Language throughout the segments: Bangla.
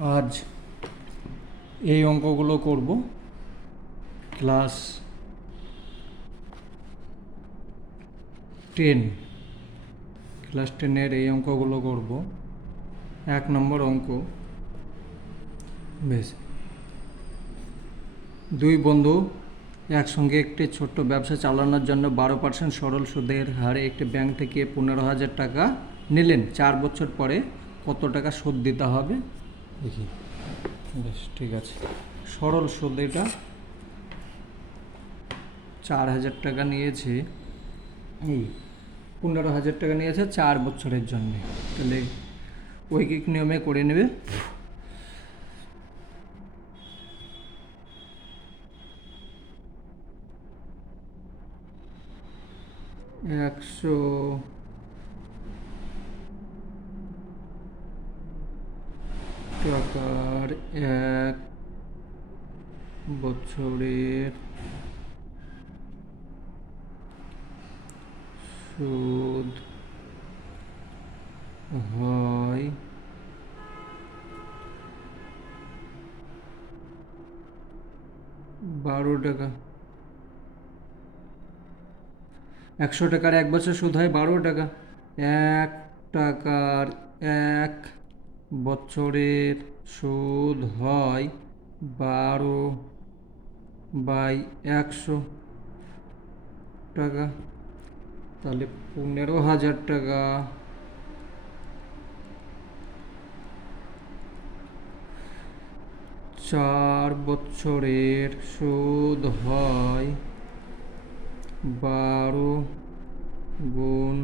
আজ এই অঙ্কগুলো করব ক্লাস 10 এই অঙ্কগুলো করব। 1 নম্বর অঙ্ক। বেশ, দুই বন্ধু একসঙ্গে একটি ছোট্ট ব্যবসা চালানোর জন্য 12% সরল সুদের হারে একটি ব্যাংক থেকে 15,000 টাকা নিলেন। 4 বছর পরে কত টাকা সুদ দিতে হবে দেখি। বেশ, ঠিক আছে। সরল সুদ এটা 4,000 টাকা নিয়েছে, 15,000 টাকা নিয়েছে 4 বছরের জন্য। তাহলে ঐকিক নিয়মে করে নেবে। একশো টাকার 1 বছরের সুদ হয় 12 টাকা। 100 টাকার 1 বছর সুদ হয় 12 টাকা। 1 টাকার 1 বছরের সুদ হয় 12/100 টাকা। তাহলে 15,000 টাকা। 4 বছরের সুদ হয় 12 গুণ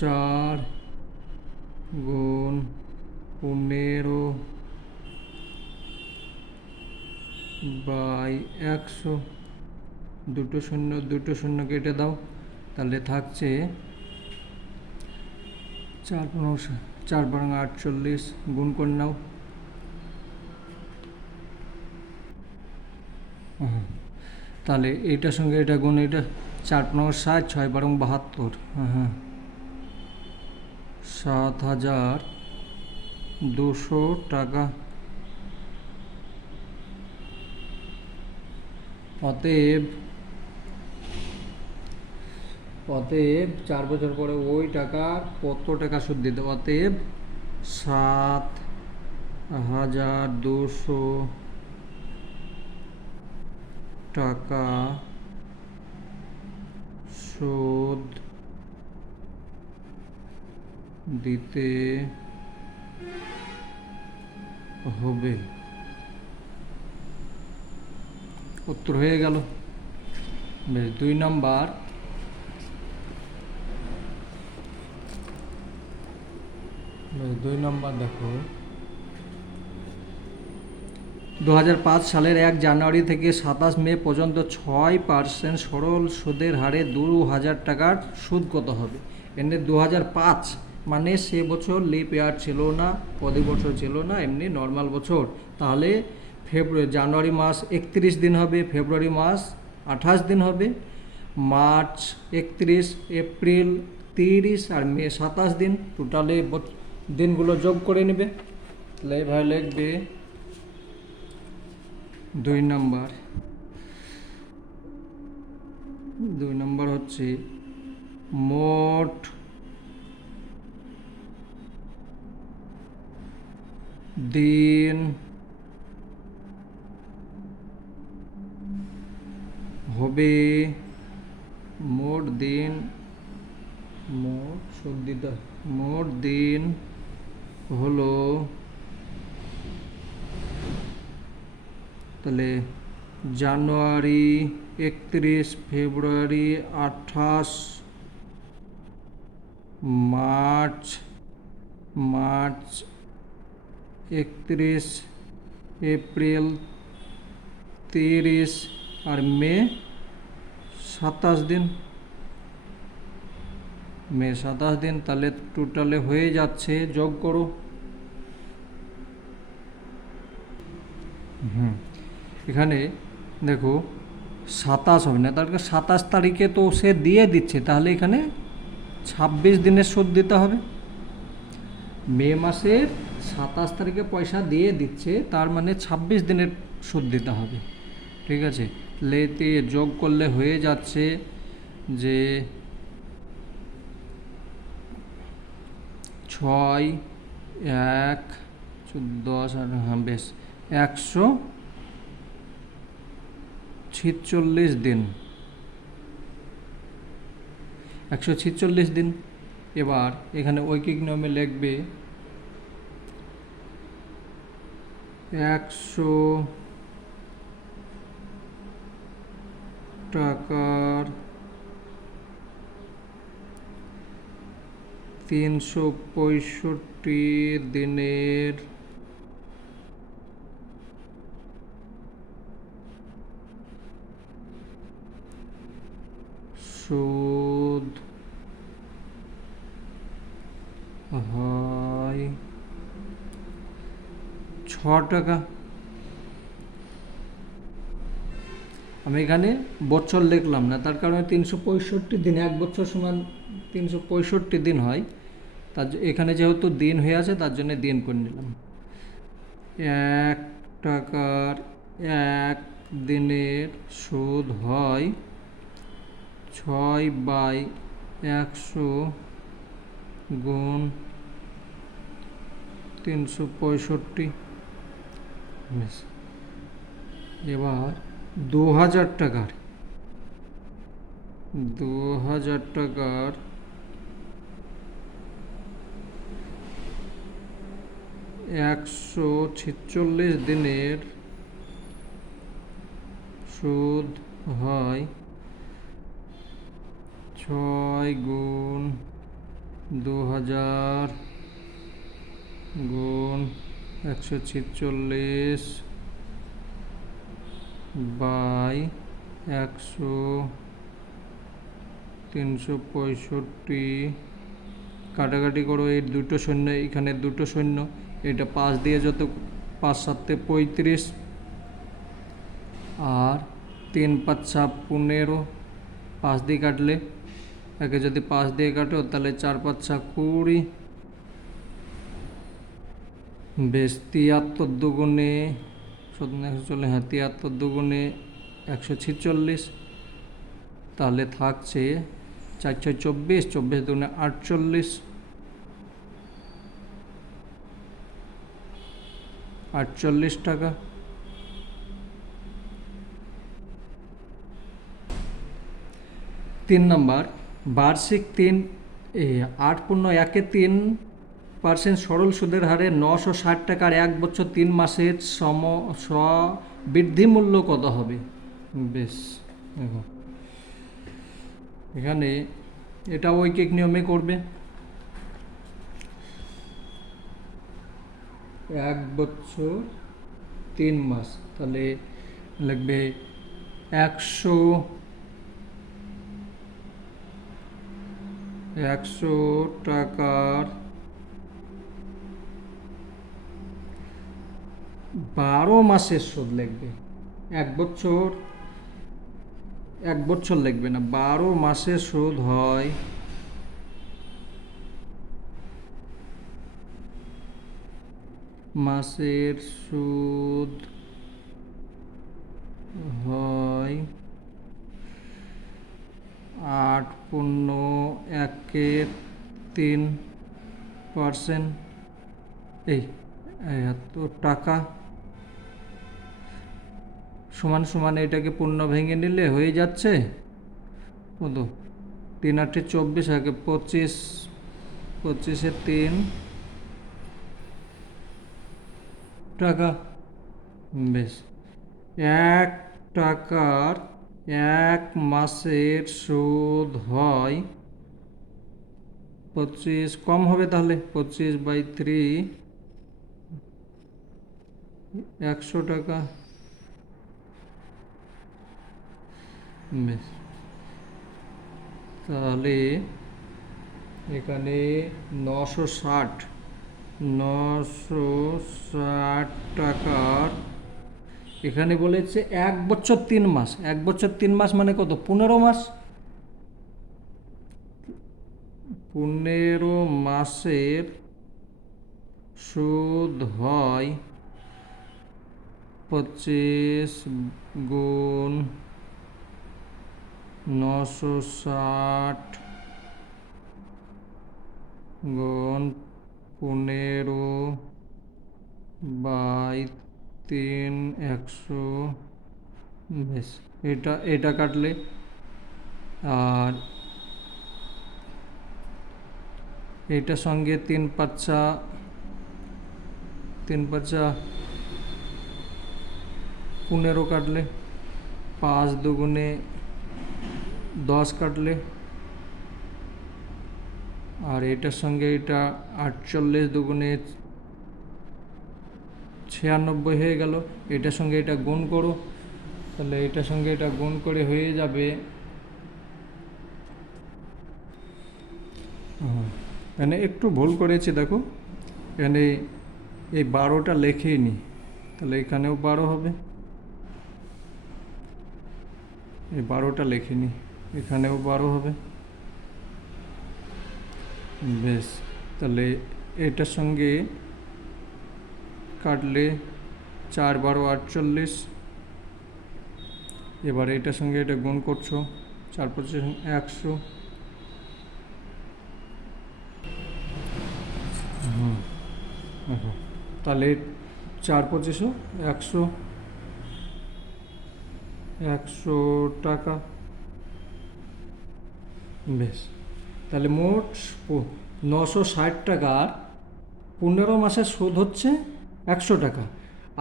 4 গুণ 15/100। দুটো শূন্য কেটে দাও। তাহলে থাকছে 4 বারং 48, গুণ করে নাও। তাহলে এইটার সঙ্গে এটা গুণ, এটা 4 × 60, 6 বারং 72। 7,200 টাকা। অতএব 4 বছর পরে ওই টাকা কত টাকা সুদ দিতে? অতএব 7,200 টাকা সুদ দিতে হবে। উত্তর হয়ে গেল। বেশ, 2 নম্বর। দেখো, 2005 সালের 1 জানুয়ারি থেকে 27 মে পর্যন্ত 6% সরল সুদের হারে 2,000 টাকার সুদ কত হবে? এমনি 2005 মানে সে বছর লিপ ইয়ার ছিল না, প্রতি বছর ছিল না, এমনি নর্মাল বছর। তাহলে জানুয়ারি মাস 31 দিন হবে, ফেব্রুয়ারি মাস 28 দিন হবে, মার্চ 31, এপ্রিল 30 আর মে 27 দিন। টোটালে দিনগুলো যোগ করে নেবে। তাহলে এইভাবে লিখবে। 2 নম্বর হচ্ছে মোট দিন হবে, মোট দিন হলো, তাহলে জানুয়ারি 31, ফেব্রুয়ারি 28, মার্চ 31, এপ্রিল 30 আর মে 27 দিন। তাহলে টোটালে হয়ে যাচ্ছে, যোগ করো। এখানে দেখো 27 হবে না, তার 27 তারিখে তো সে দিয়ে দিচ্ছে, তাহলে এখানে 26 দিনের সুদ দিতে হবে। মে মাসের 27 তারিখে পয়সা দিয়ে দিচ্ছে, তার মানে 26 দিনের সুদ দিতে হবে। ঠিক আছে, লেতে যোগ করলে হয়ে যাচ্ছে যে 6 1 10 আর হ্যাঁ বেশ 146 দিন, 146 দিন। এবার এখানে ঐকিক নিয়মে লিখবে 100 টাকার 365 দিনের সুদ হয় 6 টাকা। আমি এখানে বছর লিখলাম না, তার কারণে 365 দিন, 1 বছর সমান 365 দিন হয়, তার এখানে যেহেতু দিন হয়ে আছে তার জন্য দিন করে নিলাম। 1 টাকার 1 দিনের সুদ হয় 6/100 গুণ 365। এবার 2000 টাকার 146 দিনের সুদ হয় 6 গুণ 2000 গুণ 146 বাই 100 365। কাটাকাটি করো, এই দুটো শূন্য, এখানে দুটো শূন্য, এটা 5 দিয়ে যত 5 7 35 আর 3 5 15, 5 দিয়ে কাটলে, একে যদি 5 দিয়ে কাটো তাহলে 4 5 20, বেশ 73 দুগুণে 140, হ্যাঁ 73 দুগুণে 146, তাহলে থাকছে 4 6 24, 24 দুগুণে 48, 48 টাকা। 3 নম্বর, বার্ষিক 8.1% সরল সুদের হারে 960 টাকার 1 বছর 3 মাসের বৃদ্ধি মূল্য কত হবে? বেশ, দেখো এখানে এটা ঐকিক নিয়মে করবে। 1 বছর 3 মাস, তাহলে লিখবে 100 টাকার 12 মাসের সুদ লিখবে। 1 বছর লিখবে না, 12 মাসের সুদ হয় মাসের সুদ হয় 8.13%, এই এত টাকা সমান সমান এটাকে পূর্ণ ভেঙে নিলে হয়ে যাচ্ছে কত, 3 8 24, আগে 25, 25-এ 3 টাকা। বেশ, 1 টাকার 1 মাসের সুদ হয় 25, কম হবে তাহলে 25/3, 100 টাকা। বেশ, তাহলে এখানে 960 টাকার, এখানে বলেছে 1 বছর 3 মাস, 1 বছর 3 মাস মানে কত, 15 মাস, 15 মাসের সুদ হয় 25 গুণ 960 গুণ 15/3 100। বেশ, এটা কাটলে, আর এইটার সঙ্গে 3 × 5 = 15 কাটলে, 5 × 2 = 10 কাটলে, আর এটার সঙ্গে এটা 48 × 2 = 96 হয়ে গেল। এটার সঙ্গে এটা গুণ করো, তাহলে এটার সঙ্গে এটা গুণ করে হয়ে যাবে, এখানে একটু ভুল করেছি, দেখো এখানে এই 12টা লেখেই নি, তাহলে এখানেও 12 হবে, এই 12টা লেখিনি, এখানেও 12 হবে। বেশ, তাহলে এটার সঙ্গে কাটলে 4 × 12 = 48। এবার এটার সঙ্গে এটা গুণ করছো, 4 × 5 = 100। তাহলে 4 × 25 = 100, 100 টাকা। বেশ, তাহলে মোট 960 টাকার 15 মাসের সুদ হচ্ছে 100 টাকা,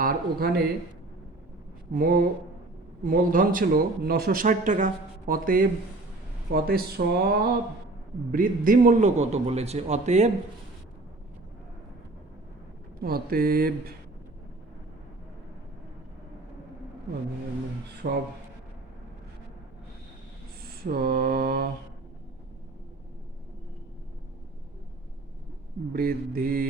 আর ওখানে মূলধন ছিল 960 টাকা। অতএব সব বৃদ্ধি মূল্য কত বলেছে, অতএব সব বৃদ্ধি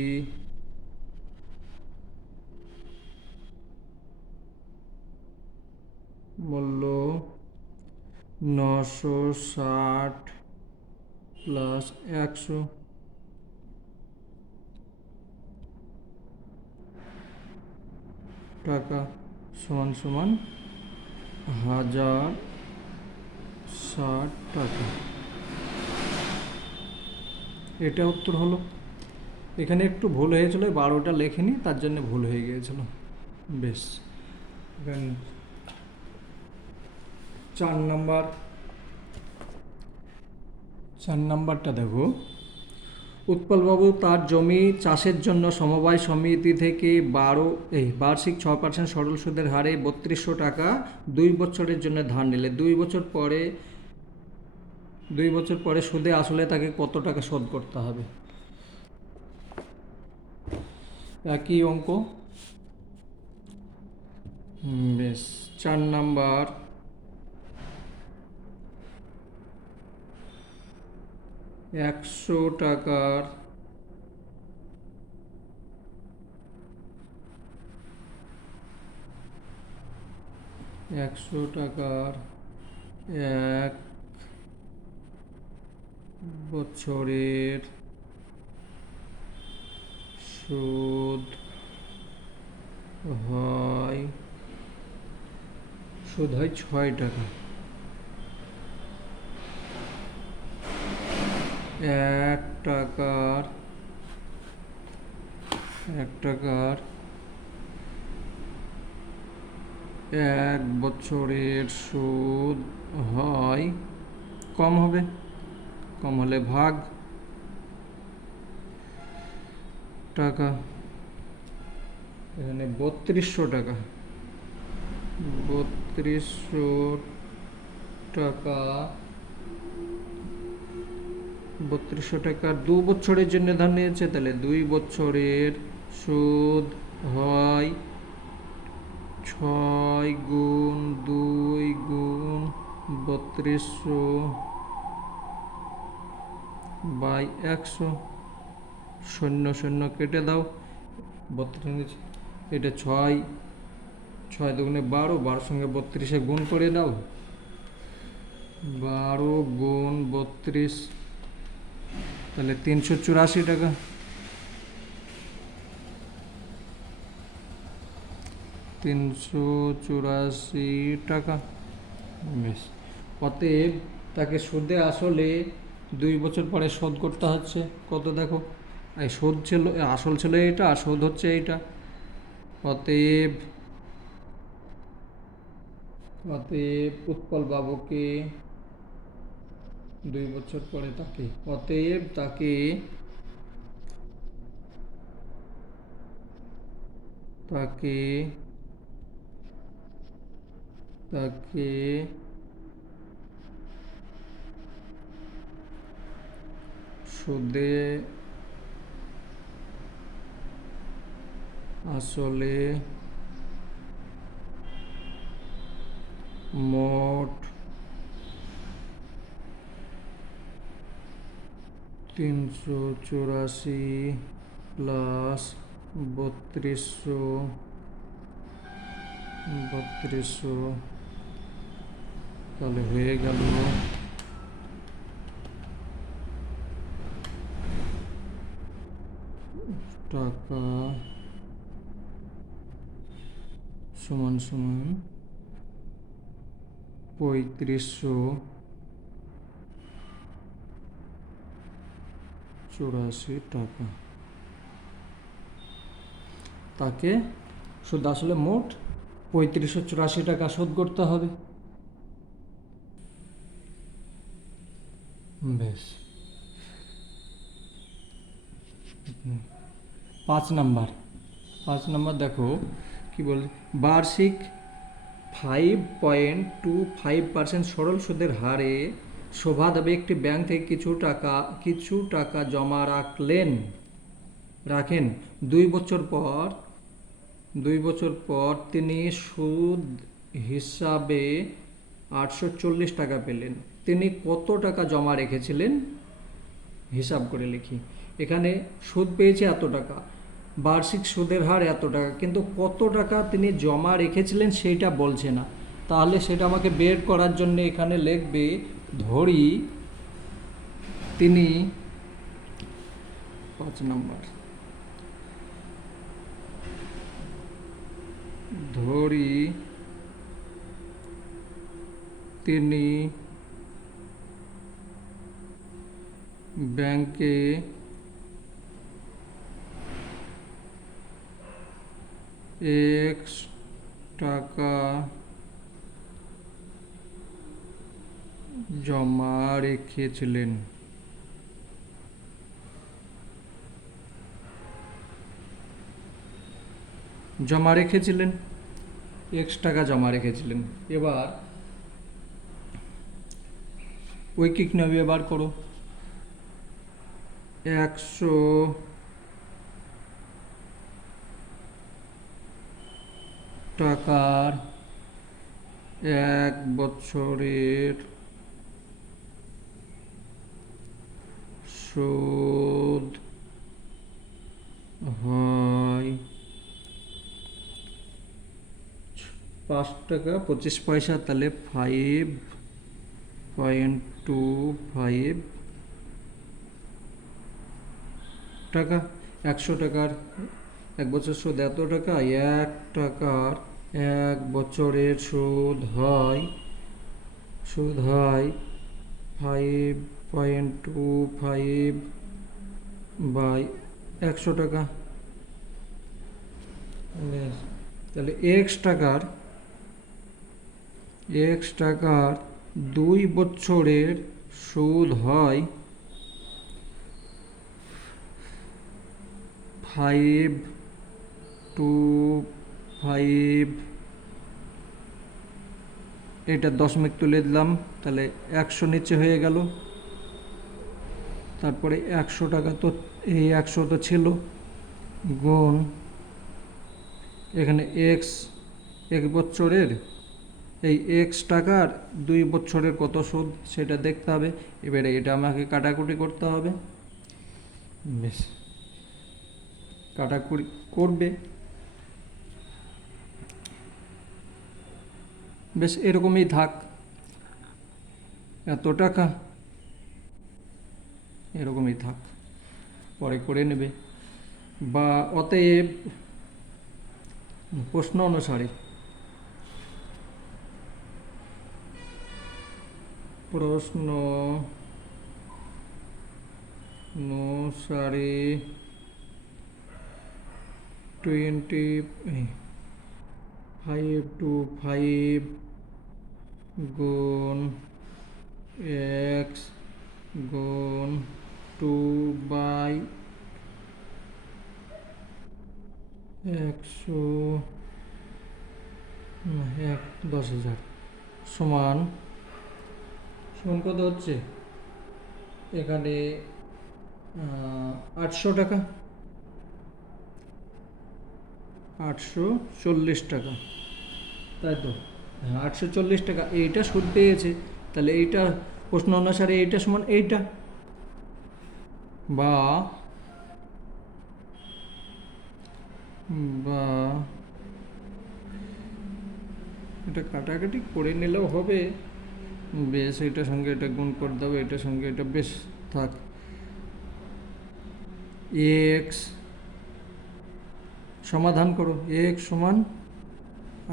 মূল্য 960 + 100 টাকা = 1060 টাকা। এটা উত্তর হলো। এখানে একটু ভুল হয়েছিল, 12টা লেখিনি, তার জন্য ভুল হয়ে গিয়েছিল। বেশ, 4 নাম্বারটা দেখো। উৎপলবাবু তার জমি চাষের জন্য সমবায় সমিতি থেকে বার্ষিক 6% সরল সুদের হারে 3200 টাকা 2 বছরের জন্য ধার নিলে 2 বছর পরে সুদে আসলে তাকে কত টাকা শোধ করতে হবে? একই অঙ্ক। বেশ, 4 নাম্বার। 100 টাকার 1 বছরের সুদ হয় 6 টাকা। 1 টাকার 1 বছরের সুদ হয়, কম হবে, কম হলে ভাগ টাকা, এখানে 3200 টাকা। 3200 টাকা 2 বছরের জন্য ধার নিয়েছে, তাহলে 2 বছরের সুদ হয় 6 × 2 × 3200/100। 0 কেটে দাও, 32, এটা 6 × 2 = 12, 12 সঙ্গে 32 গুণ করে দাও, 12 × 32, তাহলে 384 টাকা। 384 টাকা। বেশ, অতএব তাকে সুদে আসলে 2 বছর পরে শোধ করতে হচ্ছে কত দেখো, এই শোধ ছিল, আসল ছিল এইটা আর শোধ হচ্ছে এইটা। অতএব অতএব উৎপল বাবুকে 2 বছর পরে তাকে, অতএব তাকে তাকে তাকে সুদে আসলে মোট 384 প্লাস 3200 তাহলে হয়ে গেল টাকা সমান সমান 3584 টাকা। তাকে শুধু আসলে মোট 3584 টাকা শোধ করতে হবে। বেশ, 5 নাম্বার দেখো কি বলে, বার্ষিক 5.25% সরল সুদের হারে শোভাদেবী একটি ব্যাংক থেকে কিছু টাকা জমা রাখেন। 2 বছর পর তিনি সুদ হিসাবে 840 টাকা পেলেন। তিনি কত টাকা জমা রেখেছিলেন হিসাব করে লিখি। এখানে সুদ পেয়েছে এত টাকা, বার্ষিক সুদের হার এত টাকা, কিন্তু কত টাকা তিনি জমা রেখেছিলেন সেইটা বলছে না। তাহলে সেটা আমাকে বের করার জন্য এখানে লিখবে, ধরি তিনি 5 নাম্বার, ধরি তিনি ব্যাংকে X টাকা জমা রেখেছিলেন। X টাকা জমা রেখেছিলেন। এবার ঐকিক নিয়মে বার করো। 100 টাকার 1 বছরের সুদ হয় 5 টাকা 25 পয়সা, তাহলে 5.25 টাকা। 100 টাকার 1 বছর সুদ এত টাকা, 1 টাকার 1 বছরের সুদ হয় 5.25 বাই 100 টাকা। তাহলে x টাকার 2 বছরের সুদ হয় 5.25, এটা দশমিক তুলে দিলাম, তাহলে 100 নিচে হয়ে গেল। তারপরে 100 টাকা তো এই 100 তো ছিল, গুণ এখানে এক বছরের এই x টাকার 2 বছরের কত সুদ সেটা দেখতে হবে। এবারে এটা আমাকে কাটাকুটি করতে হবে। বেশ, কাটাকুটি করবে। বেশ, এরকমই থাক, এত টাকা এরকমই থাক, পরে করে নেবে। বা অতএব প্রশ্ন অনুসারে প্রশ্ন অনুসারে 25 to 5 গুণ x গুণ 2/10,000 সমান কত হচ্ছে এখানে 800 টাকা, 840 টাকা, তাই তো? হ্যাঁ, 840 টাকা। এইটা সুদ পেয়েছে, তাহলে এইটা প্রশ্ন অনুসারে এইটা সমান এইটা, বা বা এটা কাটাকাটি করে নিলেও হবে, বেশ এটার সঙ্গে এটা গুণ করে দেবো, এটার সঙ্গে এটা বেশ থাক। এক্স সমাধান করো, এক্স সমান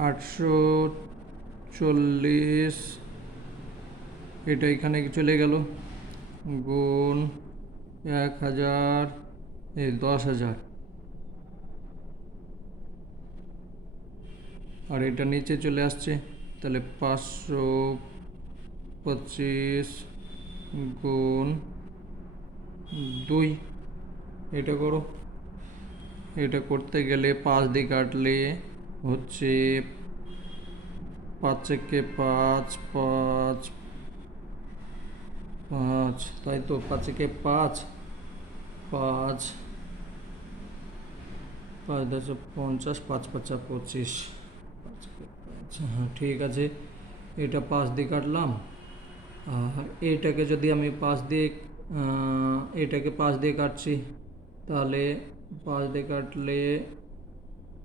840, এটা এখানে চলে গেল, গুণ 1000, 10,000, আর এটা নিচে চলে আসছে, তাহলে 525 গুণ 2, এটা করো। এটা করতে গেলে 5 দিয়ে কাটলে হচ্ছে 5 একে 5, 5 5, তাই তো? 5 একে 5, 5 5 10 50, 5 5 25, হ্যাঁ ঠিক আছে। এটা 5 দিয়ে কাটলাম, আর এটাকে যদি আমি 5 দিয়ে এটাকে 5 দিয়ে কাটছি, তাহলে 5 দিয়ে কাটলে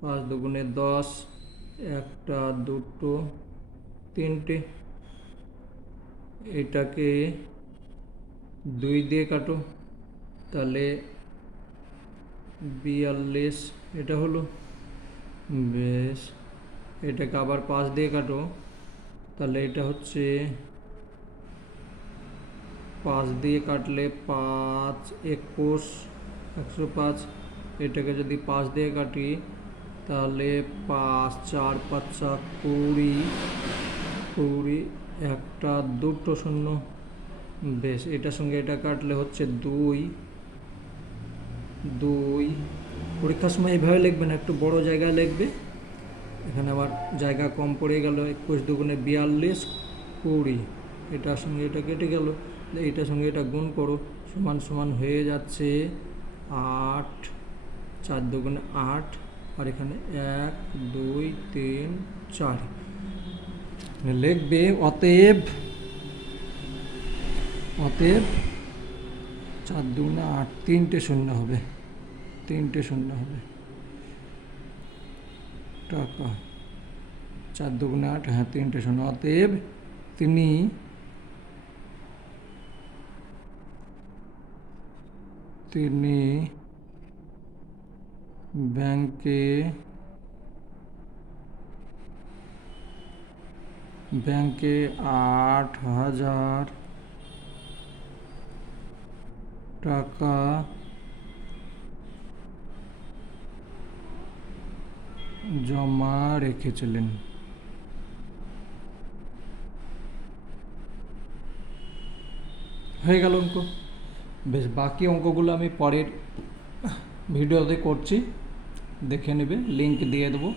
5 দুগুণে 10, একটা দুটো তিনটে। এটাকে 2 দিয়ে কাটো, তাহলে 42, এটা হলো। বেশ, এটাকে আবার 5 দিয়ে কাটো, তাহলে এটা হচ্ছে 5 দিয়ে কাটলে 5 21, 105। এটাকে যদি 5 দিয়ে কাটি, তাহলে 5 4 5 20, 20, একটা দুটো শূন্য। বেশ, এটার সঙ্গে এটা কাটলে হচ্ছে 2 2। পরীক্ষার সময় এইভাবে লিখবে না, একটু বড় জায়গায় লিখবে, এখানে আবার জায়গা কম পড়ে গেল। 21 দুগুণে 42, 20, এটার সঙ্গে এটা কেটে গেল, এইটার সঙ্গে এটা গুণ করো, সমান সমান হয়ে যাচ্ছে 8, 4 দুগুণে 8, আর এখানে 1 2 3 4 লিখবে। অতএব 4 দুগুণে 8, 3টে শূন্য হবে, 3টে শূন্য হবে টাকা। 4 দুগুণে 8, হ্যাঁ 3টে শূন্য। অতএব তিনি ব্যাংকে 8,000 টাকা জমা রেখেছিলেন। হয়ে গেল অঙ্ক। বেশ, বাকি অঙ্কগুলো আমি পরের ভিডিওতে করছি, দেখে নেবে, লিঙ্ক দিয়ে দেবো।